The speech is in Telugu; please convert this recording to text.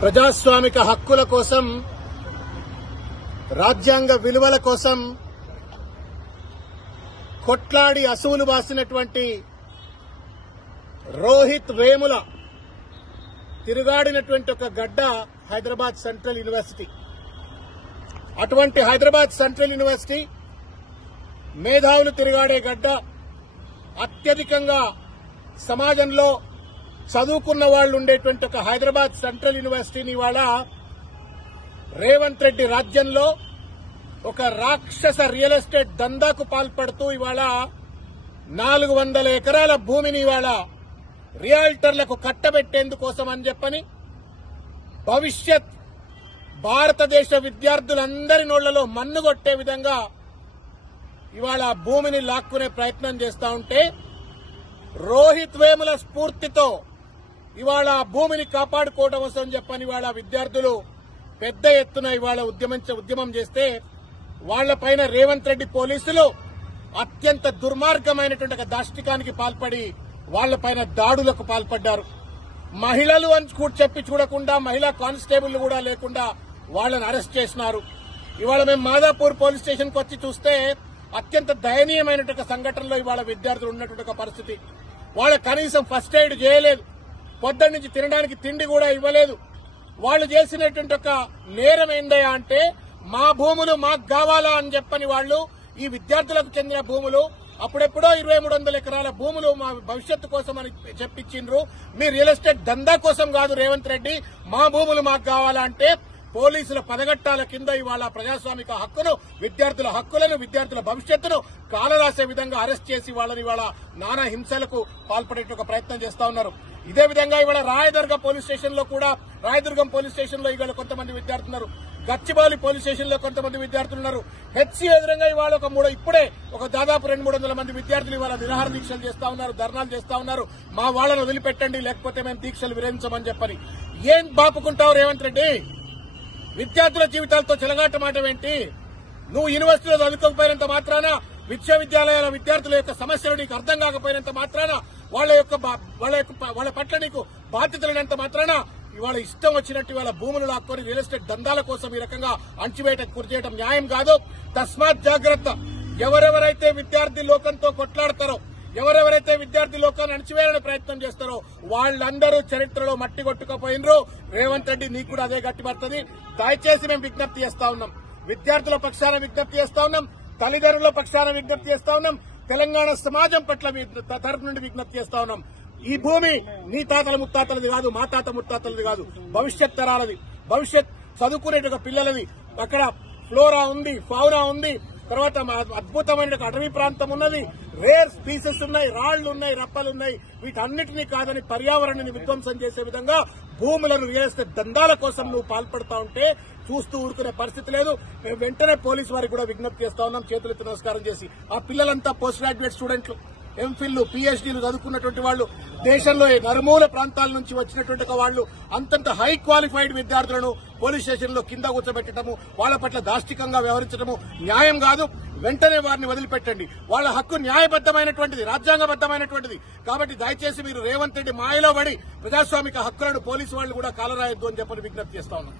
ప్రజాస్వామిక హక్కుల కోసం, రాజ్యాంగ విలువల కోసం కొట్లాడి అసువులు బాసినటువంటి రోహిత్ వేముల తిరుగాడినటువంటి ఒక గడ్డ హైదరాబాద్ సెంట్రల్ యూనివర్సిటీ. అటువంటి హైదరాబాద్ సెంట్రల్ యూనివర్సిటీ మేధావులు తిరుగాడే గడ్డ. అత్యధికంగా సమాజంలో చదువుకున్న వాళ్లు ఉండేటువంటి ఒక హైదరాబాద్ సెంట్రల్ యూనివర్సిటీని ఇవాళ రేవంత్ రెడ్డి రాజ్యంలో ఒక రాక్షస రియల్ ఎస్టేట్ దందాకు పాల్పడుతూ ఇవాళ 400 ఎకరాల భూమిని ఇవాళ రియాల్టర్లకు కట్టబెట్టేందుకోసం అని చెప్పని భవిష్యత్ భారతదేశ విద్యార్థులందరి నోళ్లలో మన్నుగొట్టే విధంగా ఇవాళ భూమిని లాక్కునే ప్రయత్నం చేస్తా ఉంటే, రోహిత్ వేముల స్ఫూర్తితో ఇవాళ భూమిని కాపాడుకోవడం కోసం చెప్పని ఇవాళ విద్యార్థులు పెద్ద ఎత్తున ఇవాళ ఉద్యమం చేస్తే, వాళ్లపైన రేవంత్ రెడ్డి పోలీసులు అత్యంత దుర్మార్గమైనటువంటి ఒక దాష్టికానికి పాల్పడి వాళ్లపైన దాడులకు పాల్పడ్డారు. మహిళలు అని చెప్పి చూడకుండా, మహిళా కానిస్టేబుల్ కూడా లేకుండా వాళ్లను అరెస్ట్ చేసినారు. ఇవాళ మేము మాదాపూర్ పోలీస్ స్టేషన్ కు వచ్చి చూస్తే అత్యంత దయనీయమైనటువంటి సంఘటనలో ఇవాళ విద్యార్థులు ఉన్నటువంటి ఒక పరిస్థితి. వాళ్ళ కనీసం ఫస్ట్ ఎయిడ్ చేయలేదు, పొద్దున్న నుంచి తినడానికి తిండి కూడా ఇవ్వలేదు. వాళ్ళు చేసినటువంటి ఒక నేరం ఏందయ్యా అంటే, మా భూములు మాకు కావాలా అని చెప్పని వాళ్ళు ఈ విద్యార్థులకు చెందిన భూములు అప్పుడెప్పుడో 2300 ఎకరాల భూములు మా భవిష్యత్తు కోసం అని చెప్పించిండ్రు. మీ రియల్ ఎస్టేట్ దందా కోసం కాదు రేవంత్ రెడ్డి, మా భూములు మాకు కావాలా అంటే పోలీసుల పదగట్టాల కింద ఇవాళ ప్రజాస్వామిక హక్కును, విద్యార్థుల హక్కులను, విద్యార్థుల భవిష్యత్తును కాలరాసే విధంగా అరెస్ట్ చేసి వాళ్ళని ఇవాళ నానా హింసలకు పాల్పడే ప్రయత్నం చేస్తా ఉన్నారు. ఇదే విధంగా ఇవాళ రాయదుర్గం పోలీస్ స్టేషన్ లో ఇవాళ కొంతమంది విద్యార్థులు ఉన్నారు. గచ్చిబౌలి పోలీస్ స్టేషన్ లో కొంతమంది విద్యార్థులు ఉన్నారు. హెచ్సీ ఎదురుగా ఇవాళ ఇప్పుడే దాదాపు 200-300 మంది విద్యార్థులు ఇవాళ నిరాహార దీక్షలు చేస్తా ఉన్నారు, ధర్నాలు చేస్తా ఉన్నారు. మా వాళ్లను వదిలిపెట్టండి, లేకపోతే మేము దీక్షలు విరమించమని చెప్పని. ఏం బాపుకుంటావు రేవంత్ రెడ్డి? విద్యార్థుల జీవితాలతో చెలగాటమాటం ఏంటి? నువ్వు యూనివర్సిటీలో చదువుకోకపోయినంత మాత్రాన, విశ్వవిద్యాలయాల విద్యార్థుల యొక్క సమస్యలు నీకు అర్థం కాకపోయినంత మాత్రాన, వాళ్ళ పట్ల నీకు బాధ్యత లేనంత మాత్రాన ఇవాళ ఇష్టం వచ్చినట్టు ఇవాళ భూములు లాక్కొని రియల్ ఎస్టేట్ దందాల కోసం ఈ రకంగా అణచివేయటకు గురి చేయడం న్యాయం కాదు. తస్మాత్ జాగ్రత్త. ఎవరెవరైతే విద్యార్థి లోకంతో కొట్లాడతారో, ఎవరెవరైతే విద్యార్థి లోకాన్ని అణచివేయాలని ప్రయత్నం చేస్తారో వాళ్ళందరూ చరిత్రలో మట్టి కొట్టుకుపోయినరు. రేవంత్ రెడ్డి నీకు కూడా అదే గట్టి పడుతుంది. దయచేసి మేము విజ్ఞప్తి చేస్తా ఉన్నాం, విద్యార్థుల పక్షాన విజ్ఞప్తి చేస్తా ఉన్నాం, తల్లిదండ్రుల పక్షాన విజ్ఞప్తి చేస్తా ఉన్నాం, తెలంగాణ సమాజం పట్ల తరఫు నుండి విజ్ఞప్తి చేస్తా ఉన్నాం. ఈ భూమి నీ తాతల ముత్తాతలది కాదు, మా తాత ముత్తాతలది కాదు, భవిష్యత్ తరాలది, భవిష్యత్ చదువుకునే పిల్లలది. అక్కడ ఫ్లోరా ఉంది, ఫౌనా ఉంది, తర్వాత అద్భుతమైన అటవీ ప్రాంతం ఉన్నది, రేర్ స్పీసెస్ ఉన్నాయి, రాళ్లు ఉన్నాయి, రప్పలున్నాయి. వీటన్నిటినీ కాదని పర్యావరణాన్ని విధ్వంసం చేసే విధంగా భూములను రియల్ ఎస్టేట్ దందాల కోసం నువ్వు పాల్పడతా ఉంటే చూస్తూ ఊరుకునే పరిస్థితి లేదు. మేము వెంటనే పోలీసు వారికి కూడా విజ్ఞప్తి చేస్తా ఉన్నాం, చేతులెత్తి నమస్కారం చేసి. ఆ పిల్లలంతా పోస్ట్ గ్రాడ్యుయేట్ స్టూడెంట్లు, ఎంఫిల్, పీహెచ్డీలు చదువుకున్నటువంటి వాళ్లు, దేశంలో నలుమూల ప్రాంతాల నుంచి వచ్చినటువంటి వాళ్లు, అంతంత హై క్వాలిఫైడ్ విద్యార్థులను పోలీస్ స్టేషన్లో కింద కూర్చోబెట్టడము, వాళ్ల పట్ల దాష్టికంగా వ్యవహరించడము న్యాయం కాదు. వెంటనే వారిని వదిలిపెట్టండి. వాళ్ల హక్కు న్యాయబద్దమైనటువంటిది, రాజ్యాంగబద్దమైనటువంటిది. కాబట్టి దయచేసి మీరు రేవంత్ రెడ్డి మాయలో పడి ప్రజాస్వామిక హక్కులను పోలీసు వాళ్లు కూడా కాలరాయొద్దు అని చెప్పని విజ్ఞప్తి చేస్తా ఉన్నాం.